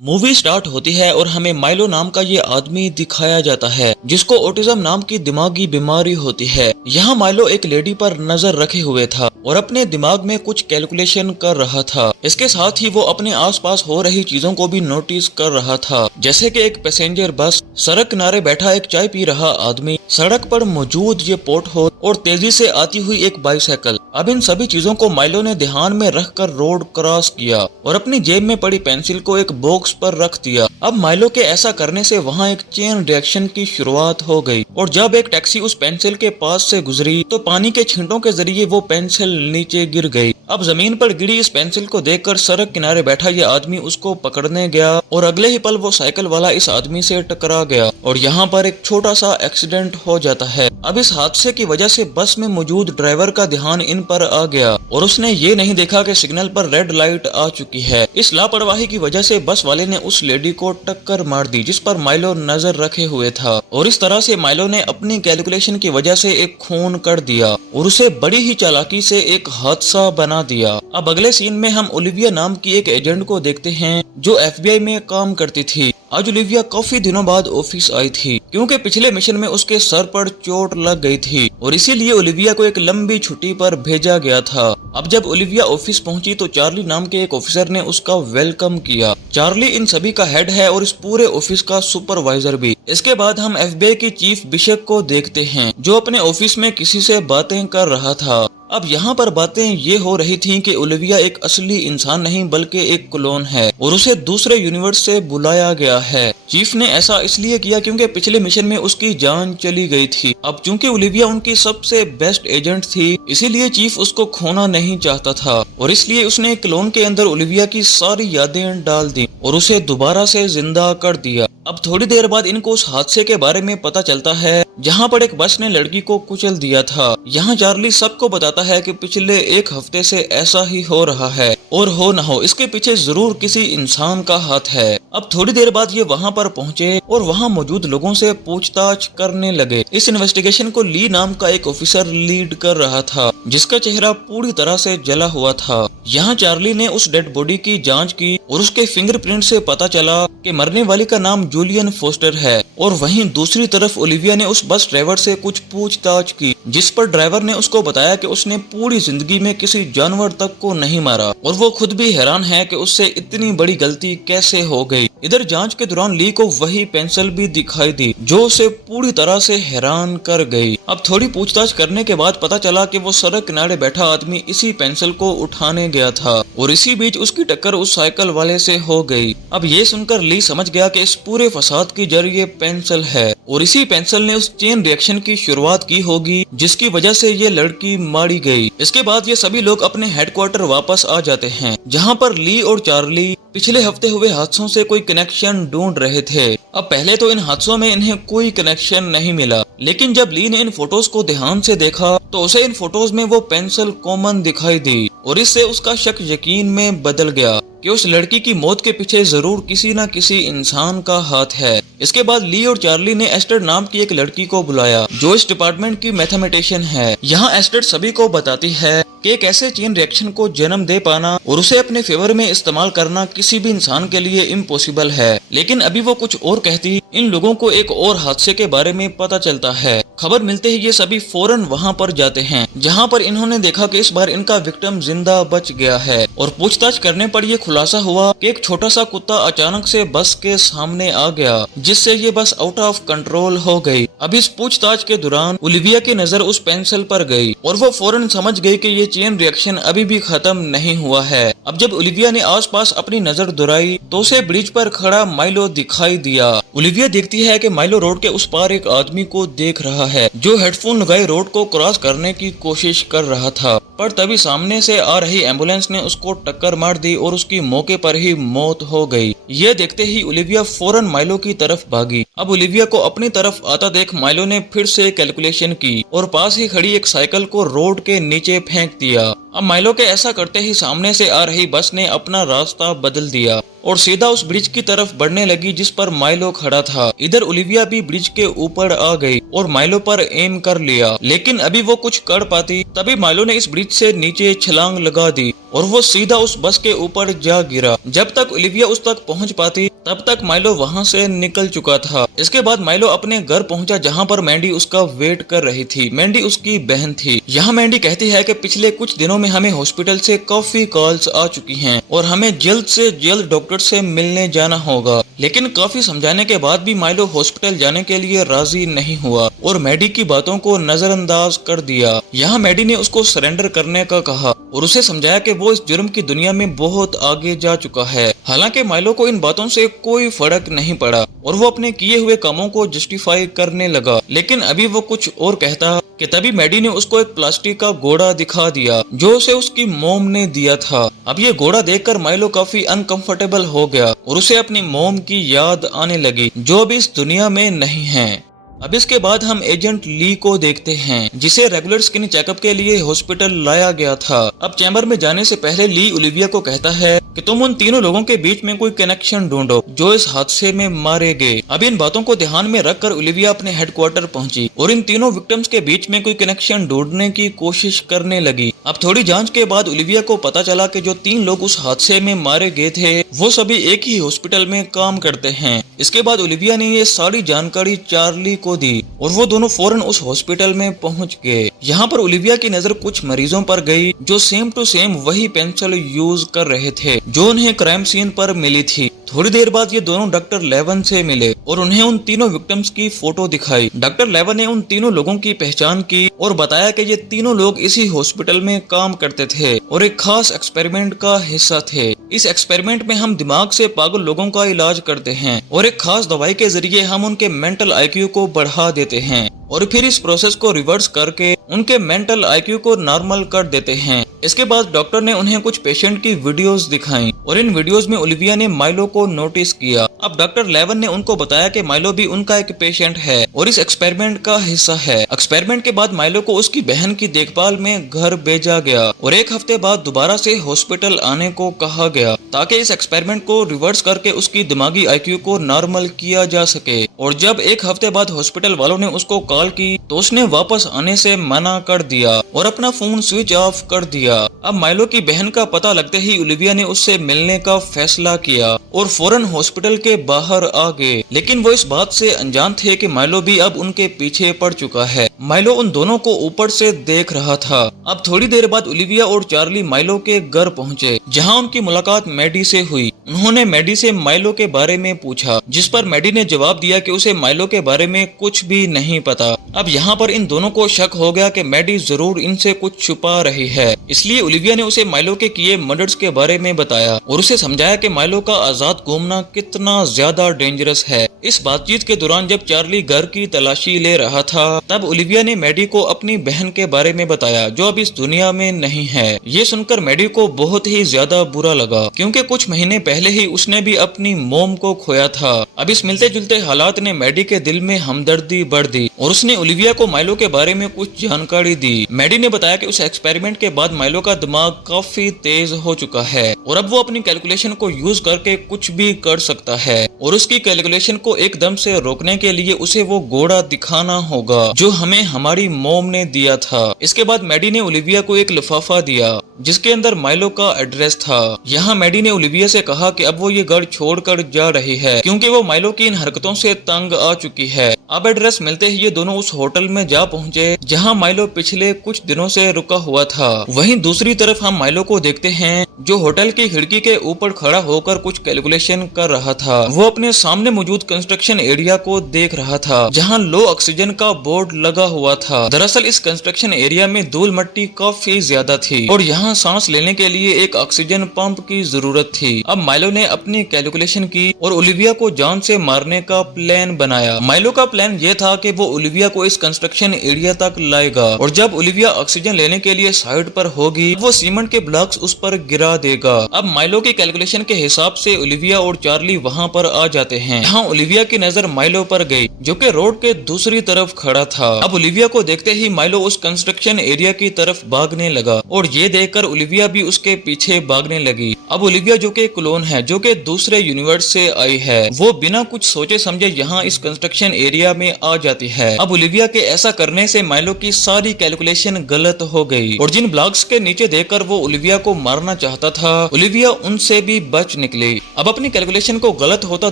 Movie start होती है और हमें माइलो नाम का ये आदमी दिखाया जाता है जिसको ऑटिज्म नाम की दिमागी बीमारी होती है। यहाँ माइलो एक लेडी पर नजर रखे हुए था और अपने दिमाग में कुछ कैलकुलेशन कर रहा था। इसके साथ ही वो अपने आसपास हो रही चीजों को भी नोटिस कर रहा था, जैसे कि एक पैसेंजर बस, सड़क किनारे बैठा एक चाय पी रहा आदमी, सड़क पर मौजूद ये पोर्ट होल और तेजी से आती हुई एक बाइसाइकिल। अब इन सभी चीजों को माइलो ने ध्यान में रखकर रोड क्रॉस किया और अपनी जेब में पड़ी पेंसिल को एक बॉक्स पर रख दिया। अब माइलो के ऐसा करने से वहाँ एक चेन रिएक्शन की शुरुआत हो गई और जब एक टैक्सी उस पेंसिल के पास से गुजरी तो पानी के छींटों के जरिए वो पेंसिल नीचे गिर गई। अब जमीन पर गिरी इस पेंसिल को देखकर सड़क किनारे बैठा ये आदमी उसको पकड़ने गया और अगले ही पल वो साइकिल वाला इस आदमी से टकरा गया और यहाँ पर एक छोटा सा एक्सीडेंट हो जाता है। अब इस हादसे की वजह से बस में मौजूद ड्राइवर का ध्यान इन पर आ गया और उसने ये नहीं देखा कि सिग्नल पर रेड लाइट आ चुकी है। इस लापरवाही की वजह से बस वाले ने उस लेडी को टक्कर मार दी जिस पर माइलो नजर रखे हुए था और इस तरह से माइलो ने अपनी कैलकुलेशन की वजह से एक खून कर दिया और उसे बड़ी ही चालाकी से एक हादसा बना दिया। अब अगले सीन में हम ओलिविया नाम की एक एजेंट को देखते हैं जो FBI में काम करती थी। आज ओलिविया काफी दिनों बाद ऑफिस आई थी क्योंकि पिछले मिशन में उसके सर पर चोट लग गई थी और इसीलिए ओलिविया को एक लंबी छुट्टी पर भेजा गया था। अब जब ओलिविया ऑफिस पहुंची तो चार्ली नाम के एक ऑफिसर ने उसका वेलकम किया। चार्ली इन सभी का हेड है और इस पूरे ऑफिस का सुपरवाइजर भी। इसके बाद हम FBI की चीफ बिशप को देखते हैं जो अपने ऑफिस में किसी से बातें कर रहा था। अब यहाँ पर बातें ये हो रही थी कि ओलिविया एक असली इंसान नहीं बल्कि एक क्लोन है और उसे दूसरे यूनिवर्स से बुलाया गया है। चीफ ने ऐसा इसलिए किया क्योंकि पिछले मिशन में उसकी जान चली गई थी। अब चूंकि ओलिविया उनकी सबसे बेस्ट एजेंट थी इसीलिए चीफ उसको खोना नहीं चाहता था और इसलिए उसने क्लोन के अंदर ओलिविया की सारी यादें डाल दी और उसे दोबारा से जिंदा कर दिया। अब थोड़ी देर बाद इनको उस हादसे के बारे में पता चलता है जहाँ पर एक बस ने लड़की को कुचल दिया था। यहाँ चार्ली सबको बताता है कि पिछले एक हफ्ते से ऐसा ही हो रहा है और हो न हो इसके पीछे जरूर किसी इंसान का हाथ है। अब थोड़ी देर बाद ये वहाँ पर पहुँचे और वहाँ मौजूद लोगों से पूछताछ करने लगे। इस इन्वेस्टिगेशन को ली नाम का एक ऑफिसर लीड कर रहा था जिसका चेहरा पूरी तरह से जला हुआ था। यहाँ चार्ली ने उस डेड बॉडी की जांच की और उसके फिंगरप्रिंट से पता चला कि मरने वाली का नाम जूलियन फोस्टर है और वहीं दूसरी तरफ ओलिविया ने उस बस ड्राइवर से कुछ पूछताछ की जिस पर ड्राइवर ने उसको बताया कि उसने पूरी जिंदगी में किसी जानवर तक को नहीं मारा और वो खुद भी हैरान है कि उससे इतनी बड़ी गलती कैसे हो गई। इधर जांच के दौरान ली को वही पेंसिल भी दिखाई दी जो उसे पूरी तरह से हैरान कर गई। अब थोड़ी पूछताछ करने के बाद पता चला कि वो सड़क किनारे बैठा आदमी इसी पेंसिल को उठाने गया था और इसी बीच उसकी टक्कर उस साइकिल वाले से हो गई। अब ये सुनकर ली समझ गया कि इस पूरे फसाद की जड़ ये पेंसिल है और इसी पेंसिल ने उस चेन रिएक्शन की शुरुआत की होगी जिसकी वजह से ये लड़की मारी गई। इसके बाद ये सभी लोग अपने हेडक्वार्टर वापस आ जाते हैं जहाँ पर ली और चार्ली पिछले हफ्ते हुए हादसों से कोई कनेक्शन ढूंढ रहे थे। अब पहले तो इन हादसों में इन्हें कोई कनेक्शन नहीं मिला, लेकिन जब ली ने इन फोटोज को ध्यान से देखा तो उसे इन फोटोज में वो पेंसिल कॉमन दिखाई दी और इससे उसका शक यकीन में बदल गया कि उस लड़की की मौत के पीछे जरूर किसी न किसी इंसान का हाथ है। इसके बाद ली और चार्ली ने एस्टर नाम की एक लड़की को बुलाया जो इस डिपार्टमेंट की मैथमेटिशियन है। यहाँ एस्टर सभी को बताती है कि एक ऐसे चेन रिएक्शन को जन्म दे पाना और उसे अपने फेवर में इस्तेमाल करना किसी भी इंसान के लिए इम्पॉसिबल है। लेकिन अभी वो कुछ और कहती, इन लोगों को एक और हादसे के बारे में पता चलता है। खबर मिलते ही ये सभी फौरन वहाँ पर जाते हैं जहाँ पर इन्होंने देखा कि इस बार इनका विक्टिम जिंदा बच गया है और पूछताछ करने पर यह खुलासा हुआ कि एक छोटा सा कुत्ता अचानक से बस के सामने आ गया जिससे ये बस आउट ऑफ कंट्रोल हो गई। अब इस पूछताछ के दौरान ओलिविया की नजर उस पेंसिल पर गई और वो फौरन समझ गई कि ये चेन रिएक्शन अभी भी खत्म नहीं हुआ है। अब जब ओलिविया ने आसपास अपनी नजर दौड़ाई तो उसे ब्रिज पर खड़ा माइलो दिखाई दिया। ओलिविया देखती है कि माइलो रोड के उस पार एक आदमी को देख रहा है जो हेडफोन लगाए रोड को क्रॉस करने की कोशिश कर रहा था, पर तभी सामने से आ रही एम्बुलेंस ने उसको टक्कर मार दी और उसकी मौके पर ही मौत हो गई। यह देखते ही ओलिविया फौरन माइलो की तरफ भागी। अब ओलिविया को अपनी तरफ आता देख माइलो ने फिर से कैलकुलेशन की और पास ही खड़ी एक साइकिल को रोड के नीचे फेंक दिया। अब माइलो के ऐसा करते ही सामने से आ रही बस ने अपना रास्ता बदल दिया और सीधा उस ब्रिज की तरफ बढ़ने लगी जिस पर माइलो खड़ा था। इधर ओलिविया भी ब्रिज के ऊपर आ गई और माइलो पर एम कर लिया, लेकिन अभी वो कुछ कर पाती तभी माइलो ने इस ब्रिज से नीचे छलांग लगा दी और वो सीधा उस बस के ऊपर जा गिरा। जब तक ओलिविया उस तक पहुंच पाती तब तक माइलो वहां से निकल चुका था। इसके बाद माइलो अपने घर पहुंचा जहां पर मैंडी उसका वेट कर रही थी। मैंडी उसकी बहन थी। यहाँ मैंडी कहती है कि पिछले कुछ दिनों में हमें हॉस्पिटल से काफी कॉल्स आ चुकी हैं और हमें जल्द से जल्द डॉक्टर से मिलने जाना होगा, लेकिन काफी समझाने के बाद भी माइलो हॉस्पिटल जाने के लिए राजी नहीं हुआ और मैडी की बातों को नजरअंदाज कर दिया। यहाँ मैडी ने उसको सरेंडर करने का कहा और उसे समझाया कि वो इस जुर्म की दुनिया में बहुत आगे जा चुका है। हालांकि माइलो को इन बातों से कोई फर्क नहीं पड़ा और वो अपने किए हुए कामों को जस्टिफाई करने लगा, लेकिन अभी वो कुछ और कहता कि तभी मैडी ने उसको एक प्लास्टिक का घोड़ा दिखा दिया जो उसे उसकी मोम ने दिया था। अब ये घोड़ा देखकर माइलो काफी अनकंफर्टेबल हो गया और उसे अपनी मोम की याद आने लगी जो अब इस दुनिया में नहीं है। अब इसके बाद हम एजेंट ली को देखते हैं जिसे रेगुलर स्किन चेकअप के लिए हॉस्पिटल लाया गया था। अब चैम्बर में जाने से पहले ली ओलिविया को कहता है कि तुम उन तीनों लोगों के बीच में कोई कनेक्शन ढूंढो जो इस हादसे में मारे गए। अब इन बातों को ध्यान में रखकर ओलिविया अपने हेडक्वार्टर पहुंची और इन तीनों विक्टिम्स के बीच में कोई कनेक्शन ढूंढने की कोशिश करने लगी। अब थोड़ी जांच के बाद ओलिविया को पता चला कि जो 3 लोग उस हादसे में मारे गए थे वो सभी एक ही हॉस्पिटल में काम करते हैं। इसके बाद ओलिविया ने ये सारी जानकारी चार्ली को दी और वो दोनों फौरन उस हॉस्पिटल में पहुंच गए। यहाँ पर ओलिविया की नजर कुछ मरीजों पर गई जो सेम टू सेम वही पेंसिल यूज कर रहे थे जो उन्हें क्राइम सीन पर मिली थी। थोड़ी देर बाद ये दोनों डॉक्टर लेवन से मिले और उन्हें उन तीनों विक्टिम्स की फोटो दिखाई। डॉक्टर लेवन ने उन तीनों लोगों की पहचान की और बताया कि ये तीनों लोग इसी हॉस्पिटल में काम करते थे और एक खास एक्सपेरिमेंट का हिस्सा थे। इस एक्सपेरिमेंट में हम दिमाग से पागल लोगों का इलाज करते हैं और एक खास दवाई के जरिए हम उनके मेंटल आईक्यू को बढ़ा देते हैं और फिर इस प्रोसेस को रिवर्स करके उनके मेंटल आईक्यू को नॉर्मल कर देते हैं। इसके बाद डॉक्टर ने उन्हें कुछ पेशेंट की वीडियोस दिखाई और इन वीडियोस में ओलिविया ने माइलो को नोटिस किया। अब डॉक्टर लेवन ने उनको बताया कि माइलो भी उनका एक पेशेंट है और इस एक्सपेरिमेंट का हिस्सा है। एक्सपेरिमेंट के बाद माइलो को उसकी बहन की देखभाल में घर भेजा गया और 1 हफ्ते बाद दोबारा से हॉस्पिटल आने को कहा गया ताकि इस एक्सपेरिमेंट को रिवर्स करके उसकी दिमागी आईक्यू को नॉर्मल किया जा सके। और जब 1 हफ्ते बाद हॉस्पिटल वालों ने उसको कॉल की तो उसने वापस आने से मना कर दिया और अपना फोन स्विच ऑफ कर दिया। अब माइलो की बहन का पता लगते ही ओलिविया ने उससे मिलने का फैसला किया और फौरन हॉस्पिटल के बाहर आ गए, लेकिन वो इस बात से अनजान थे कि माइलो भी अब उनके पीछे पड़ चुका है। माइलो उन दोनों को ऊपर से देख रहा था। अब थोड़ी देर बाद ओलिविया और चार्ली माइलो के घर पहुंचे जहां उनकी मुलाकात मैडी से हुई। उन्होंने मैडी से माइलो के बारे में पूछा जिस पर मैडी ने जवाब दिया कि उसे माइलो के बारे में कुछ भी नहीं पता। अब यहाँ पर इन दोनों को शक हो गया कि मैडी जरूर इनसे कुछ छुपा रही है, इसलिए ओलिविया ने उसे माइलो के किए मर्डर्स के बारे में बताया और उसे समझाया कि माइलो का आजाद घूमना कितना ज्यादा डेंजरस है। इस बातचीत के दौरान जब चार्ली घर की तलाशी ले रहा था तब ओलिविया ने मैडी को अपनी बहन के बारे में बताया जो अब इस दुनिया में नहीं है। ये सुनकर मैडी को बहुत ही ज्यादा बुरा लगा क्योंकि कुछ महीने पहले ही उसने भी अपनी मोम को खोया था। अब इस मिलते जुलते हालात ने मैडी के दिल में हमदर्दी बढ़ दी और उसने ओलिविया को माइलो के बारे में कुछ जानकारी दी। मैडी ने बताया कि उस एक्सपेरिमेंट के बाद माइलो का दिमाग काफी तेज हो चुका है और अब वो अपनी कैलकुलेशन को यूज करके कुछ भी कर सकता है और उसकी कैलकुलेशन को एकदम से रोकने के लिए उसे वो घोड़ा दिखाना होगा जो हमें हमारी मोम ने दिया था। इसके बाद मैडी ने ओलिविया को एक लिफाफा दिया जिसके अंदर माइलो का एड्रेस था। यहाँ मैडी ने ओलिविया से कहा कि अब वो ये घर छोड़कर जा रही है क्योंकि वो माइलो की इन हरकतों से तंग आ चुकी है। अब एड्रेस मिलते ही ये दोनों उस होटल में जा पहुँचे जहाँ माइलो पिछले कुछ दिनों से रुका हुआ था। वहीं दूसरी तरफ हम माइलो को देखते हैं जो होटल की खिड़की के ऊपर खड़ा होकर कुछ कैलकुलेशन कर रहा था। वो अपने सामने मौजूद कंस्ट्रक्शन एरिया को देख रहा था जहाँ लो ऑक्सीजन का बोर्ड लगा हुआ था। दरअसल इस कंस्ट्रक्शन एरिया में धूल मिट्टी काफी ज्यादा थी और यहाँ सांस लेने के लिए एक ऑक्सीजन पंप की जरूरत थी। अब माइलो ने अपनी कैलकुलेशन की और ओलिविया को जान से मारने का प्लान बनाया। माइलो का प्लान ये था कि वो ओलिविया को इस कंस्ट्रक्शन एरिया तक लाएगा और जब ओलिविया ऑक्सीजन लेने के लिए साइड पर होगी वो सीमेंट के ब्लॉक्स उस पर गिरा गिरा देगा। अब माइलो की कैलकुलेशन के हिसाब से ओलिविया और चार्ली वहाँ पर आ जाते हैं। यहाँ ओलिविया की नजर माइलो पर गई, जो कि रोड के दूसरी तरफ खड़ा था। अब ओलिविया को देखते ही माइलो उस कंस्ट्रक्शन एरिया की तरफ भागने लगा और ये देखकर ओलिविया भी उसके पीछे भागने लगी। अब ओलिविया, जो कि क्लोन है, जो कि दूसरे यूनिवर्स से आई है, वो बिना कुछ सोचे समझे यहाँ इस कंस्ट्रक्शन एरिया में आ जाती है। अब ओलिविया के ऐसा करने से माइलो की सारी कैलकुलेशन गलत हो गई और जिन ब्लॉक्स के नीचे देखकर वो ओलिविया को मारना चाहता था, ओलिविया उनसे भी बच निकली। अब अपनी कैलकुलेशन को गलत होता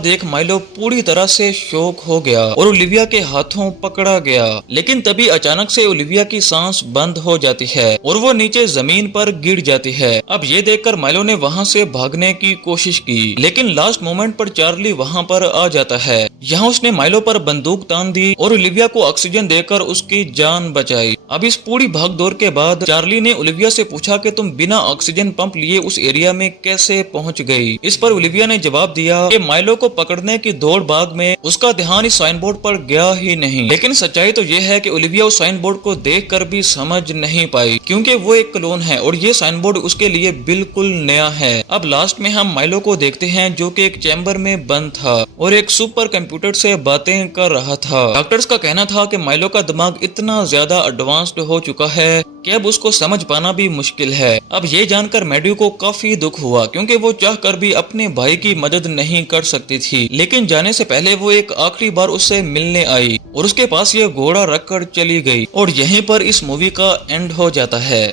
देख माइलो पूरी तरह से शॉक हो गया और ओलिविया के हाथों पकड़ा गया। लेकिन तभी अचानक से ओलिविया की सांस बंद हो जाती है और वो नीचे जमीन पर गिर जाती है। अब ये देखकर माइलो ने वहाँ से भागने की कोशिश की, लेकिन लास्ट मोमेंट पर चार्ली वहाँ पर आ जाता है। यहाँ उसने माइलो पर बंदूक तान दी और ओलिविया को ऑक्सीजन देकर उसकी जान बचाई। अब इस पूरी भागदौड़ के बाद चार्ली ने ओलिविया से पूछा कि तुम बिना ऑक्सीजन पंप लिए उस एरिया में कैसे पहुंच गई। इस पर ओलिविया ने जवाब दिया कि माइलो को पकड़ने की दौड़ भाग में उसका ध्यान इस साइन बोर्ड पर गया ही नहीं। लेकिन सच्चाई तो यह है कि ओलिविया उस साइन बोर्ड को देखकर भी समझ नहीं पाई, क्योंकि वो एक क्लोन है और ये साइन बोर्ड उसके लिए बिल्कुल नया है। अब लास्ट में हम माइलो को देखते हैं, जो कि एक चैम्बर में बंद था और एक सुपर कंप्यूटर से बातें कर रहा था। डॉक्टर्स का कहना था कि माइलो का दिमाग इतना ज्यादा एडवांस्ड हो चुका है कि अब उसको समझ पाना भी मुश्किल है। अब ये जानकर मैड्यू को काफी दुख हुआ, क्योंकि वो चाहकर भी अपने भाई की मदद नहीं कर सकती थी। लेकिन जाने से पहले वो एक आखिरी बार उससे मिलने आई और उसके पास ये घोड़ा रखकर चली गई और यहीं पर इस मूवी का एंड हो जाता है।